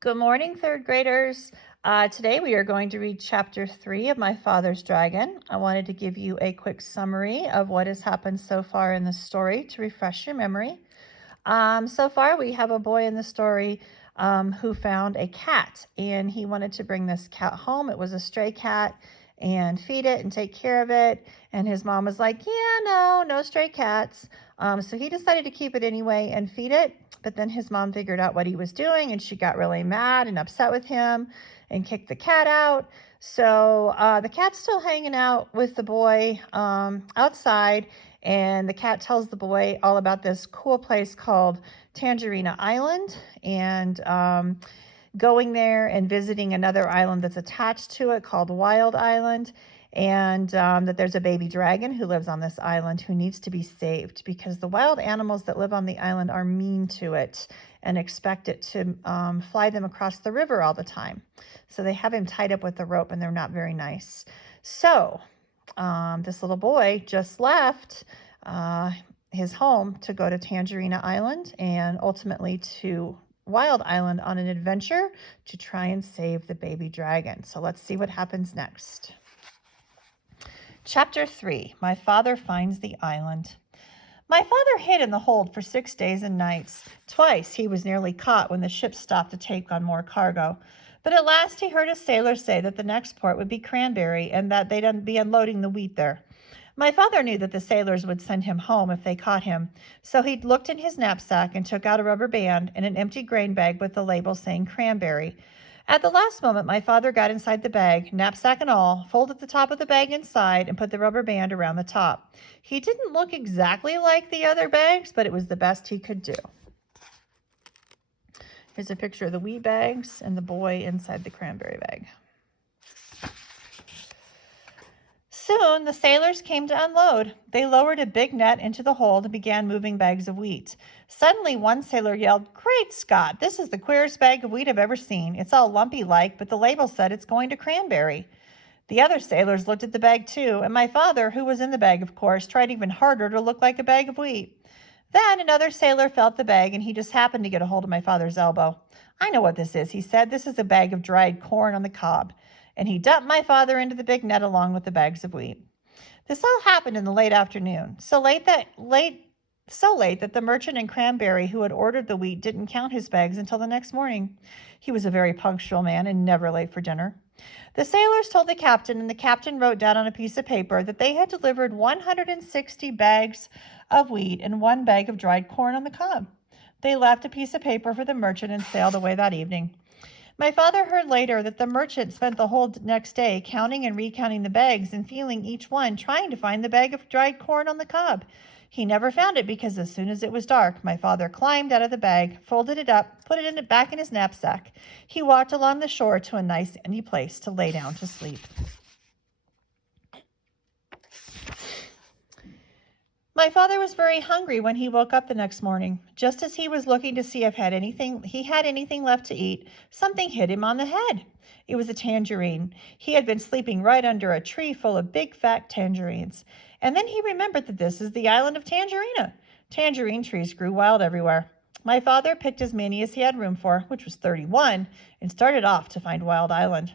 Good morning, third graders. Today we are going to read chapter 3 of My Father's Dragon. I wanted to give you a quick summary of what has happened so far in the story to refresh your memory. So far we have a boy in the story who found a cat, and he wanted to bring this cat home. It was a stray cat, and feed it and take care of it. And his mom was like, yeah, no stray cats. So he decided to keep it anyway and feed it. But then his mom figured out what he was doing, and she got really mad and upset with him and kicked the cat out. So the cat's still hanging out with the boy outside, and the cat tells the boy all about this cool place called Tangerina Island, and going there and visiting another island that's attached to it called Wild Island, and that there's a baby dragon who lives on this island who needs to be saved because the wild animals that live on the island are mean to it and expect it to fly them across the river all the time. So they have him tied up with a rope, and they're not very nice. So this little boy just left his home to go to Tangerina Island and ultimately to Wild Island on an adventure to try and save the baby dragon. So let's see what happens next. Chapter 3, My Father Finds the Island. My father hid in the hold for 6 days and nights. Twice he was nearly caught when the ship stopped to take on more cargo. But at last he heard a sailor say that the next port would be Cranberry and that they'd be unloading the wheat there. My father knew that the sailors would send him home if they caught him, so he looked in his knapsack and took out a rubber band and an empty grain bag with the label saying Cranberry. At the last moment, my father got inside the bag, knapsack and all, folded the top of the bag inside, and put the rubber band around the top. He didn't look exactly like the other bags, but it was the best he could do. Here's a picture of the wheat bags and the boy inside the cranberry bag. Soon the sailors came to unload. They lowered a big net into the hold and began moving bags of wheat. Suddenly one sailor yelled, "Great Scott, this is the queerest bag of wheat I've ever seen. It's all lumpy-like, but the label said it's going to Cranberry." The other sailors looked at the bag too, and my father, who was in the bag of course, tried even harder to look like a bag of wheat. Then another sailor felt the bag, and he just happened to get a hold of my father's elbow. "I know what this is," he said. "This is a bag of dried corn on the cob." And he dumped my father into the big net along with the bags of wheat. This all happened in the late afternoon, so late that the merchant in Cranberry who had ordered the wheat didn't count his bags until the next morning. He was a very punctual man and never late for dinner. The sailors told the captain, and the captain wrote down on a piece of paper that they had delivered 160 bags of wheat and 1 bag of dried corn on the cob. They left a piece of paper for the merchant and sailed away that evening. My father heard later that the merchant spent the whole next day counting and recounting the bags and feeling each one, trying to find the bag of dried corn on the cob. He never found it because as soon as it was dark, my father climbed out of the bag, folded it up, put it back in his knapsack. He walked along the shore to a nice empty place to lay down to sleep. My father was very hungry when he woke up the next morning. Just as he was looking to see if he had anything left to eat, something hit him on the head. It was a tangerine. He had been sleeping right under a tree full of big fat tangerines. And then he remembered that this is the island of Tangerina. Tangerine trees grew wild everywhere. My father picked as many as he had room for, which was 31, and started off to find Wild Island.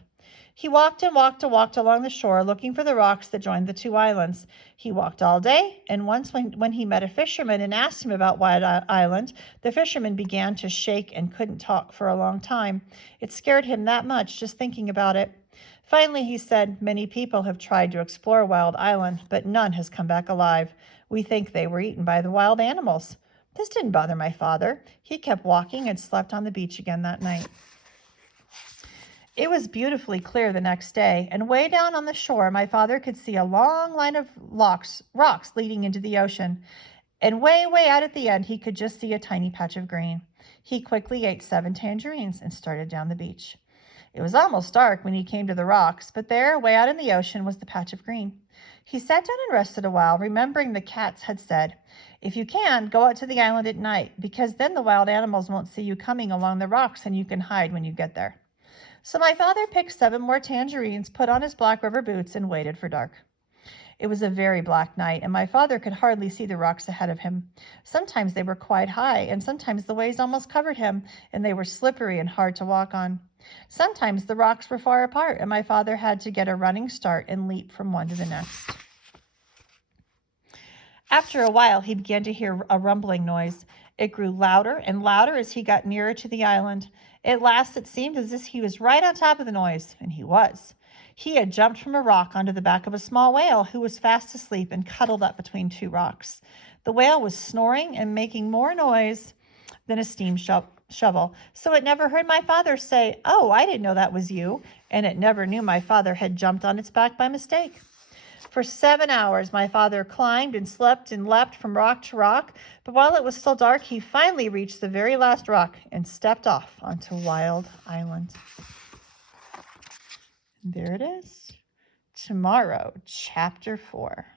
He walked and walked along the shore, looking for the rocks that joined the 2 islands. He walked all day, and once when he met a fisherman and asked him about Wild Island, the fisherman began to shake and couldn't talk for a long time. It scared him that much just thinking about it. Finally, he said, "Many people have tried to explore Wild Island, but none has come back alive. We think they were eaten by the wild animals." This didn't bother my father. He kept walking and slept on the beach again that night. It was beautifully clear the next day, and way down on the shore, my father could see a long line of rocks leading into the ocean. And way out at the end, he could just see a tiny patch of green. He quickly ate 7 tangerines and started down the beach. It was almost dark when he came to the rocks, but there, way out in the ocean, was the patch of green. He sat down and rested a while, remembering the cats had said, "If you can, go out to the island at night, because then the wild animals won't see you coming along the rocks and you can hide when you get there." So my father picked 7 more tangerines, put on his black rubber boots, and waited for dark. It was a very black night, and my father could hardly see the rocks ahead of him. Sometimes they were quite high, and sometimes the waves almost covered him, and they were slippery and hard to walk on. Sometimes the rocks were far apart, and my father had to get a running start and leap from one to the next. After a while, he began to hear a rumbling noise. It grew louder and louder as he got nearer to the island. At last, it seemed as if he was right on top of the noise, and he was. He had jumped from a rock onto the back of a small whale who was fast asleep and cuddled up between two rocks. The whale was snoring and making more noise than a steam shovel, so it never heard my father say, "Oh, I didn't know that was you," and it never knew my father had jumped on its back by mistake. For 7 hours, my father climbed and slept and leapt from rock to rock, but while it was still dark, he finally reached the very last rock and stepped off onto Wild Island. And there it is. Tomorrow, Chapter 4.